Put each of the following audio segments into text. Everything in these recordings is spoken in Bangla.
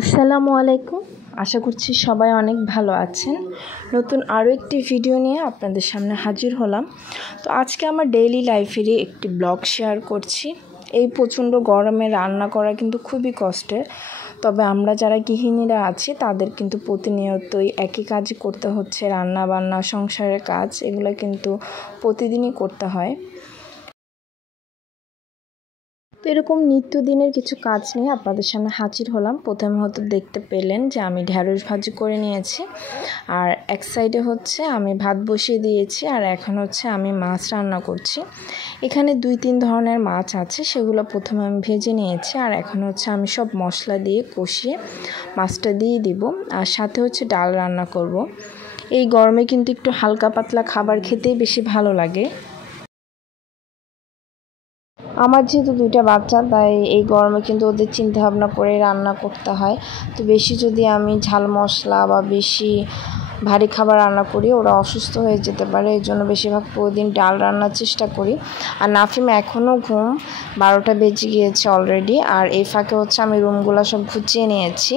আসসালামু আলাইকুম। আশা করছি সবাই অনেক ভালো আছেন। নতুন আরও একটি ভিডিও নিয়ে আপনাদের সামনে হাজির হলাম। তো আজকে আমার ডেইলি লাইফেরই একটি ব্লগ শেয়ার করছি। এই প্রচণ্ড গরমে রান্না করা কিন্তু খুবই কষ্টের, তবে আমরা যারা গৃহিণীরা আছি তাদের কিন্তু প্রতিনিয়তই একই কাজই করতে হচ্ছে। রান্না বান্না, সংসারের কাজ, এগুলো কিন্তু প্রতিদিনই করতে হয়। তো এরকম নিত্যদিনের কিছু কাজ নিয়ে আপনাদের সামনে হাজির হলাম। প্রথমে হয়তো দেখতে পেলেন যে আমি ঢ্যাঁড়স ভাজি করে নিয়েছি, আর এক সাইডে হচ্ছে আমি ভাত বসিয়ে দিয়েছি, আর এখন হচ্ছে আমি মাছ রান্না করছি। এখানে 2-3 ধরনের মাছ আছে, সেগুলো প্রথমে আমি ভেজে নিয়েছি, আর এখন হচ্ছে আমি সব মশলা দিয়ে কষিয়ে মাছটা দিয়ে দিব, আর সাথে হচ্ছে ডাল রান্না করব। এই গরমে কিন্তু একটু হালকা পাতলা খাবার খেতেই বেশি ভালো লাগে। আমার যেহেতু 2টা বাচ্চা, তাই এই গরমে কিন্তু ওদের চিন্তা ভাবনা করে রান্না করতে হয়। তো বেশি যদি আমি ঝাল মশলা বা বেশি ভারী খাবার রান্না করি, ওরা অসুস্থ হয়ে যেতে পারে। এই জন্য বেশিরভাগ প্রতিদিন ডাল রান্নার চেষ্টা করি। আর নাফিম এখনও ঘুম, 12টা বেজে গিয়েছে অলরেডি। আর এই ফাঁকে হচ্ছে আমি রুমগুলো সব গুছিয়ে নিয়েছি।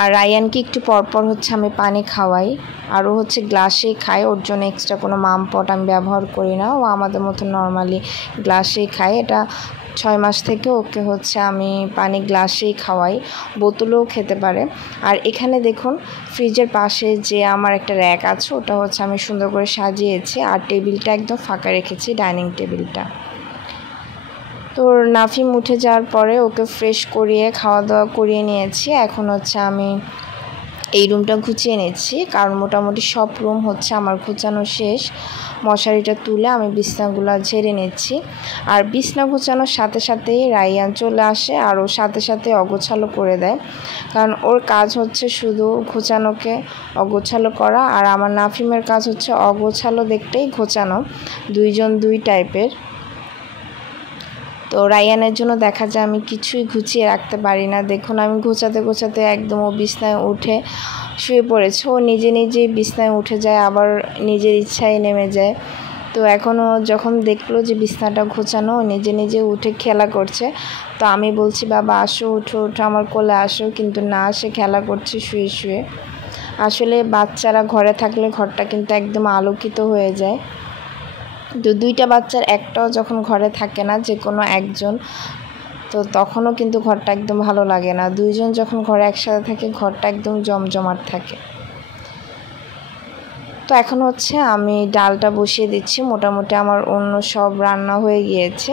আর রায়ানকে একটু পরপর হচ্ছে আমি পানি খাওয়াই, আরও হচ্ছে গ্লাসেই খাই। ওর জন্য এক্সট্রা কোনো মামপট আমি ব্যবহার করি না, ও আমাদের মতো নর্মালি গ্লাসেই খাই। এটা 6 মাস থেকে ওকে হচ্ছে আমি পানি গ্লাসেই খাওয়াই, বোতলেও খেতে পারে। আর এখানে দেখুন ফ্রিজের পাশে যে আমার একটা র্যাক আছে, ওটা হচ্ছে আমি সুন্দর করে সাজিয়েছি, আর টেবিলটা একদম ফাঁকা রেখেছি, ডাইনিং টেবিলটা। তো নাফিম উঠে যাওয়ার পরে ওকে ফ্রেশ করিয়ে খাওয়া দাওয়া করিয়ে নিয়েছি। এখন হচ্ছে আমি এই রুমটা গুছিয়ে নিচ্ছি, কারণ মোটামুটি সব রুম হচ্ছে আমার গুছানো শেষ। মশারিটা তুলে আমি বিছনাগুলো ঝেড়ে নিচ্ছি। আর বিছনা গুছানোর সাথে সাথেই রায়ান চলে আসে, আর ওর সাথে সাথে অগোছালো করে দেয়, কারণ ওর কাজ হচ্ছে শুধু গোছানোকে অগোছালো করা, আর আমার নাফিমের কাজ হচ্ছে অগোছালো দেখতেই গোছানো। দুইজন দুই টাইপের। তো রায়ানের জন্য দেখা যায় আমি কিছুই গুছিয়ে রাখতে পারি না। দেখুন আমি গোছাতে গোছাতে একদম ও বিছনায় উঠে শুয়ে পড়েছে। ও নিজে নিজেই বিছনায় উঠে যায়, আবার নিজের ইচ্ছায় নেমে যায়। তো এখনও যখন দেখলো যে বিছনাটা গোছানো, নিজে নিজে উঠে খেলা করছে। তো আমি বলছি বাবা আসো, উঠো উঠো, আমার কোলে আসো, কিন্তু না, সে খেলা করছে শুয়ে শুয়ে। আসলে বাচ্চারা ঘরে থাকলে ঘরটা কিন্তু একদম আলোকিত হয়ে যায়। তো 2টা বাচ্চার একটাও যখন ঘরে থাকে না, যে কোনো একজন, তো তখনও কিন্তু ঘরটা একদম ভালো লাগে না। 2জন যখন ঘরে একসাথে থাকে, ঘরটা একদম জমজমাট থাকে। তো এখন হচ্ছে আমি ডালটা বসিয়ে দিচ্ছি। মোটামুটি আমার অন্য সব রান্না হয়ে গিয়েছে।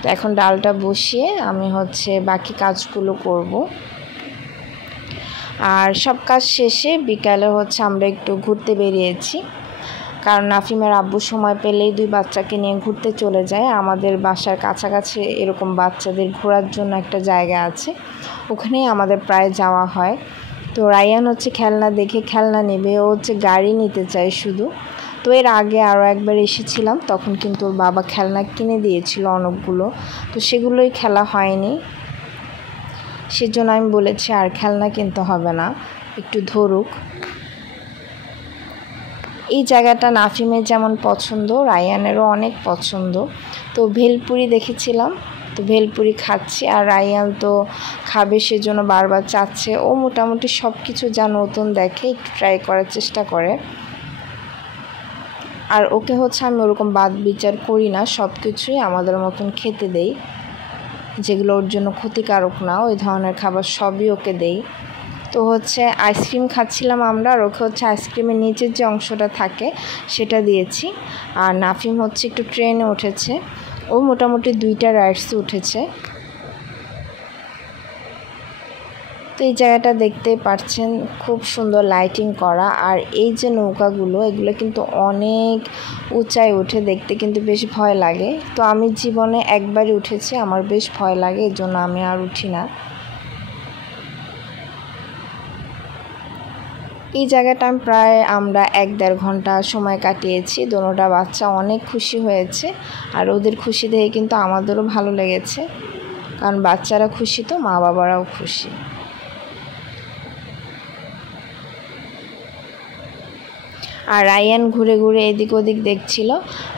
তো এখন ডালটা বসিয়ে আমি হচ্ছে বাকি কাজগুলো করব। আর সব কাজ শেষে বিকালে হচ্ছে আমরা একটু ঘুরতে বেরিয়েছি, কারণ নাফিমের আব্বু সময় পেলেই 2 বাচ্চাকে নিয়ে ঘুরতে চলে যায়। আমাদের বাসার কাছাকাছি এরকম বাচ্চাদের ঘোরার জন্য একটা জায়গা আছে, ওখানেই আমাদের প্রায় যাওয়া হয়। তো রায়ান হচ্ছে খেলনা দেখে খেলনা নেবে, ও হচ্ছে গাড়ি নিতে চায় শুধু। তো এর আগে আরও একবার এসেছিলাম, তখন কিন্তু ওর বাবা খেলনা কিনে দিয়েছিল অনেকগুলো, তো সেগুলোই খেলা হয়নি। সেজন্য আমি বলেছি আর খেলনা কিনতে হবে না, একটু ধরুক। এই জায়গাটা নাফিমের যেমন পছন্দ, রায়ানেরও অনেক পছন্দ। তো ভেলপুরি দেখেছিলাম, তো ভেলপুরি খাচ্ছি, আর রায়ান তো খাবে, সেজন্য বারবার চাচ্ছে। ও মোটামুটি সব কিছু যা নতুন দেখে একটু ট্রাই করার চেষ্টা করে। আর ওকে হচ্ছে আমি ওরকম বাদ বিচার করি না, সব কিছুই আমাদের মতন খেতে দেই, যেগুলো ওর জন্য ক্ষতিকারক না, ওই ধরনের খাবার সবই ওকে দেই। তো হচ্ছে আইসক্রিম খাচ্ছিলাম আমরা, আর ওকে হচ্ছে আইসক্রিমের নিচের যে অংশটা থাকে সেটা দিয়েছি। আর নাফিম হচ্ছে একটু ট্রেনে উঠেছে, ও মোটামুটি 2টা রাইডসে উঠেছে। তো এই জায়গাটা দেখতে পাচ্ছেন খুব সুন্দর লাইটিং করা। আর এই যে নৌকাগুলো, এগুলো কিন্তু অনেক উঁচায় উঠে, দেখতে কিন্তু বেশ ভয় লাগে। তো আমি জীবনে একবারই উঠেছি, আমার বেশ ভয় লাগে, এই জন্য আমি আর উঠি না। এই জায়গাটা প্রায় আমরা 1-1.5 ঘন্টা সময় কাটিয়েছি। দোনোটা বাচ্চা অনেক খুশি হয়েছে, আর ওদের খুশি দেখে কিন্তু আমাদেরও ভালো লেগেছে, কারণ বাচ্চারা খুশি তো মা বাবারাও খুশি। আর রায়ান ঘুরে ঘুরে এদিক ওদিক দেখছিল।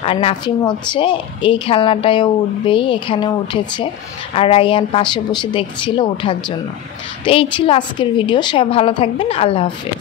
আর নাফিম হচ্ছে এই খেলনাটায়ও উঠবেই, এখানেও উঠেছে। আর রায়ান পাশে বসে দেখছিল ওঠার জন্য। তো এই ছিল আজকের ভিডিও। সবাই ভালো থাকবেন। আল্লাহ হাফেজ।